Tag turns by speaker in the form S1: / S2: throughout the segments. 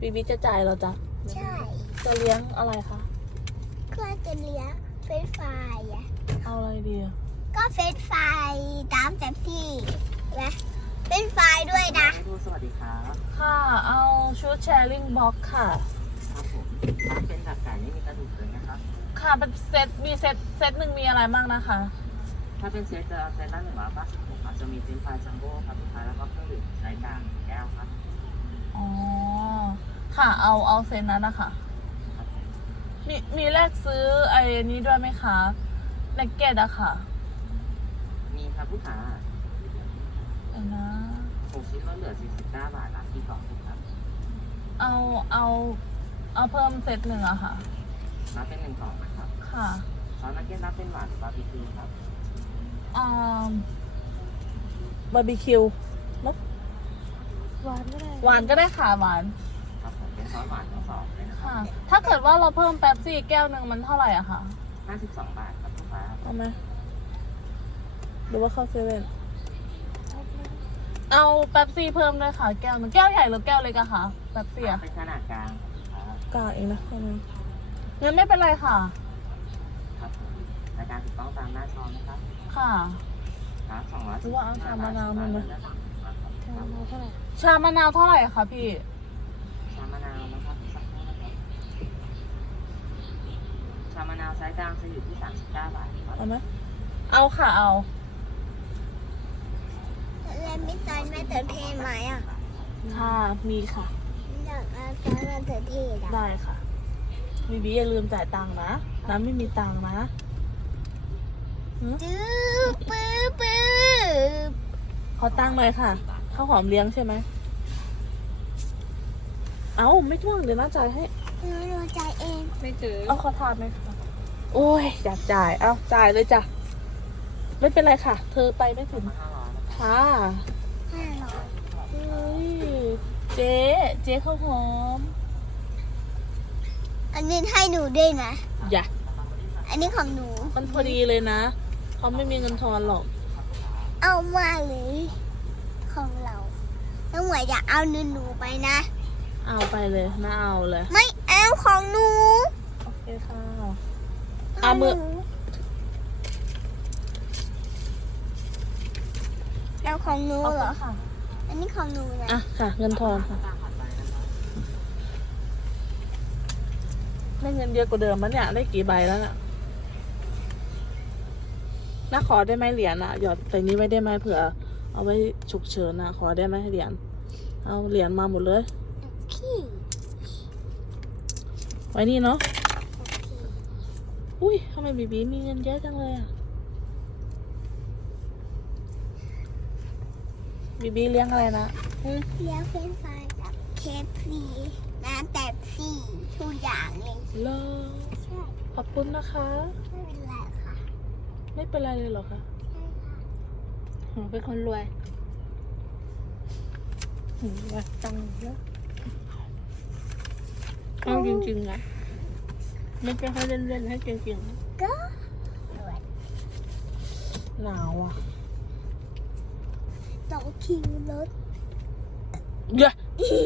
S1: บีบีจะจ่ายเหรอจ๊ะ
S2: ใช่
S1: จะเลี้ยงอะไรคะ
S2: ก็จะเลี้ยงเฟรนช์ฟรายอะ
S1: เอาอะไรดีอะ
S2: ก็เฟรนช์ฟรายตามแบบที่นะเฟรนช์ฟรายด้วยนะ
S3: สวัสดีครับ
S1: ค่ะเอาชุดแชร์ลิงบ็อกค่ะ
S3: ครับผมถ้าเป็นแบบไก่นี่มีกระดูกเลยนะครับ
S1: ค่ะเป็นเซตมีเซตหนึ่งมีอะไรบ้างนะคะ
S3: ถ้าเป็นเซตจะเซตละ196ครับจะมีเป็นปลาจัมโบ้ครับลูกค้าแล้วก็เครื่องดื่มไซส์กลางแก้วครับ
S1: อ๋อค่ะเอาเซตนั้นนะคะมีแลกซื้อไอ้นี้ด้วยไหมคะเนกเก็ตอะค่ะ
S3: มีครับลูกค้า
S1: เดี๋ยวนะ
S3: 6ชิ้นลดเหลือ49 บาทรับที่กล่องครับ
S1: เอาเพิ่มเซตหนึ่งอะค่ะ
S3: รับเป็น1 กล่องนะครับ
S1: ค่ะ
S3: ซอสนักเก็ตรับเป็นหวานหรือบาร์บีคิวครับ
S1: บาร์บีคิวเนอะ
S2: หวานก็ได้
S1: หวานก็ได้ค่ะหวาน
S3: ครับผมเป็นซอสหวานทั้ง2เลยนะครับ
S1: ค่ะถ้าเกิดว่าเราเพิ่มแป๊บซี่แก้วหนึ่งมันเท่าไหร่อะคะ
S3: 52 บาทครับลูกค้า
S1: เอาไหมหรือว่าเข้าเซเว่นเอาแป๊บซี่เพิ่มด้วยค่ะแก้วหนึ่งแก้วใหญ่หรือแก้วเล็กอะคะแป๊บซี่อะ
S3: เป็นขนาดกลางครับ
S1: กาเองนะงั้นไม่เป็นไรค่ะ
S3: ครับผมรายการถูกต้องตามหน้าซองนะครับ
S1: ค่ะ
S3: ครับ200
S1: หรือว่าเอาชามะนาวมันไหม
S2: ชามะนาวเท่าไหร่
S1: ชามะนาวเท่าไหร่คะพี่
S3: ชามะนาวนะครับสักครู่นะครับชามะนาวไซส์กลางจะอยู่ที่39 บาทครับ
S1: เอาไหมเอาค่ะเอา
S2: แล้วมีซอสมะเขือเทศไหมอ่ะ
S1: ค่ะมีค่ะ
S2: อยากเอาซอสมะเขือเทศอ่ะ
S1: ได้ค่ะบีบีอย่าลืมจ่ายตังค์นะน้ำไม่มีตังค์นะ
S2: จื้อปื้อปื้อ
S1: ขอตังค์หน่อยค่ะข้าวหอมเลี้ยงใช่ไหมเอาไม่ท่วงเดี๋ยวน้าจ่ายให้
S2: หนูจ่ายเอง
S1: ไม่ถือเอาขอทานไหมคะโอ้ยอยากจ่ายเอาจ่ายเลยจ้ะไม่เป็นไรค่ะ เธอไปไม่ถึงค่ะ
S2: 500
S1: เฮ้ยเจ๊ข้าวหอม
S2: อันนี้ให้หนูด้วยนะ
S1: อย่า
S2: อันนี้ของหนู
S1: มันพอดีเลยนะเขาไม่มีเงินทอนหรอก
S2: เอามาเลยของเราน้องหมวยอยากเอาหนูไปนะ
S1: เอาไปเลยน่าเอาเลย
S2: ไม่เอาของหนู
S1: โอเคค่ะเอามือ
S2: เอาของหนูเหรออันนี้ของหนูนะ
S1: อ่ะค่ะเงินทอนค่ะได้เงินเยอะกว่าเดิมมั้ยเนี่ยได้กี่ใบแล้วน่ะน่าขอได้ไหมเหรียญอ่ะหยอดใส่นี้ไว้ได้ไหมเผื่อเอาไว้ฉุกเฉินนะขอได้ไหมเหรียญเอาเหรียญมาหมดเลยไว้นี่เนาะอุ้ยทำไมบีบีมีเงินเยอะจังเลยอ่ะบีบีเลี้ยงอะไรนะ
S2: เลี้ยงเฟรนช์ฟรายกับเคฟซีน้ำแบบซี่ทุกอย่างเลย
S1: เล
S2: ใช่
S1: ขอบคุณนะคะ
S2: ไม่เป็นไรค่ะ
S1: ไม่เป็นไรเลยเหรอคะหนูเป็นคนรวยว่าตังค์เยอะเอาจริงๆนะไม่ใช่ให้เล่นๆให้จริง
S2: ๆก็
S1: หนาวอ่ะ
S2: ต่อคิวรถ
S1: เยอะ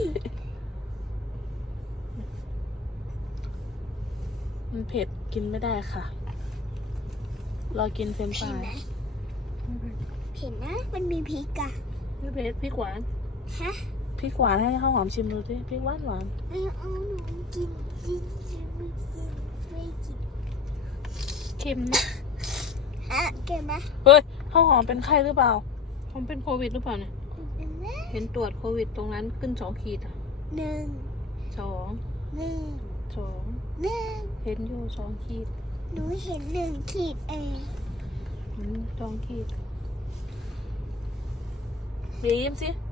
S1: มันเผ็ดกินไม่ได้ค่ะรอกินเฟรนช์ฟราย
S2: เผ็ดนะมันมีพริกอะ
S1: ไม่เผ็ดพริกหวาน
S2: ฮะ
S1: พริกหวานให้ข้าวหอมชิมดูสิพริกหวาน
S2: ไม่เอาหนูกินไม่กิน
S1: เค็มนะ
S2: ฮะเค็มไหม
S1: เฮ้ยข้าวหอมเป็นไข้หรือเปล่าผมเป็นโควิดหรือเปล่าเนี่ยเห็นตรวจโควิดตรงนั้นขึ้น2 ขีดอ่ะ
S2: 1 2 เ
S1: ห็นอยู่2 ขีด
S2: หนูเห็น1 ขีดเอง
S1: 2 ขีดบียิ้มสิ